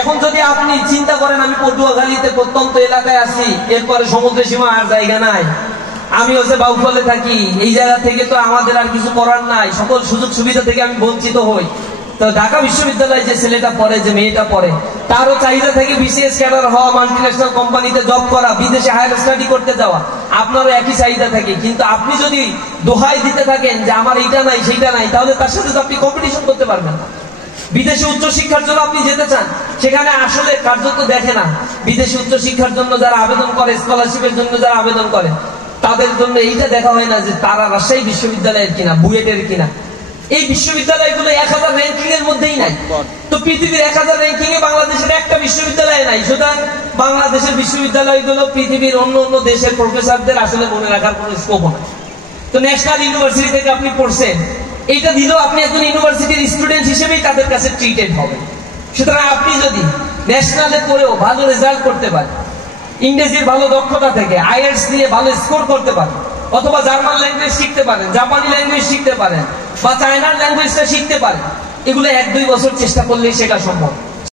এখন যদি আপনি চিন্তা করেন আমি পটুয়াখালীতে প্রত্যন্ত এলাকায় আছি, এরপরে সমুদ্র সীমা আর জায়গা নাই, আমি হচ্ছে বাউফলে থাকি, এই জায়গা থেকে তো আমাদের আর কিছু করার নাই, সকল সুযোগ সুবিধা থেকে আমি বঞ্চিত হই, তো ঢাকা বিশ্ববিদ্যালয়ে যে ছেলেটা পড়ে, যে মেয়েটা পড়ে, তারও চাহিদা থেকে বিসিএস ক্যাডার হওয়া, মাল্টিন্যাশনাল কোম্পানিতে জব করা, বিদেশে হায়ার স্টাডি করতে যাওয়া, আপনারও একই চাহিদা থাকে। কিন্তু আপনি যদি দোহাই দিতে থাকেন যে আমার এইটা নাই সেইটা নাই, তাহলে তার সাথে তো আপনি কম্পিটিশন করতে পারবেন না। বিদেশে উচ্চশিক্ষার জন্য আপনি যেতে চান, সেখানে আসলে কার্যত দেখে না বিদেশে উচ্চশিক্ষার জন্য যারা আবেদন করে, স্কলারশিপের জন্য যারা আবেদন করে, তাদের জন্য এইটা দেখা হয় না যে তারা রাজশাহী বিশ্ববিদ্যালয়ের কিনা, বুয়েটের কিনা। এই বিশ্ববিদ্যালয়গুলো 1000 র্যাঙ্কিং এর মধ্যেই নাই। তো পৃথিবীর 1000 র্যাঙ্কিং এ বাংলাদেশের একটা বিশ্ববিদ্যালয় নাই। সুতরাং বাংলাদেশের বিশ্ববিদ্যালয়গুলো পৃথিবীর অন্য অন্য দেশের প্রফেসরদের আসলে মনে রাখার কোনো স্কোপ নাই। তো ন্যাশনাল ইউনিভার্সিটি থেকে আপনি পড়ছেন, এইটা দিলেও আপনি একজন ইউনিভার্সিটির স্টুডেন্ট হিসেবেই তাদের কাছে ট্রিটেড হবেন। সুতরাং আপনি যদি ন্যাশনালে পড়েও ভালো রেজাল্ট করতে পারেন, ইংরেজির ভালো দক্ষতা থেকে আইএলটিএস দিয়ে ভালো স্কোর করতে পারেন, অথবা জার্মান ল্যাঙ্গুয়েজ শিখতে পারেন, জাপানি ল্যাঙ্গুয়েজ শিখতে পারেন, বা চায়নার ল্যাঙ্গুয়েজটা শিখতে পারেন, এগুলো 1-2 বছর চেষ্টা করলেই শেখা সম্ভব।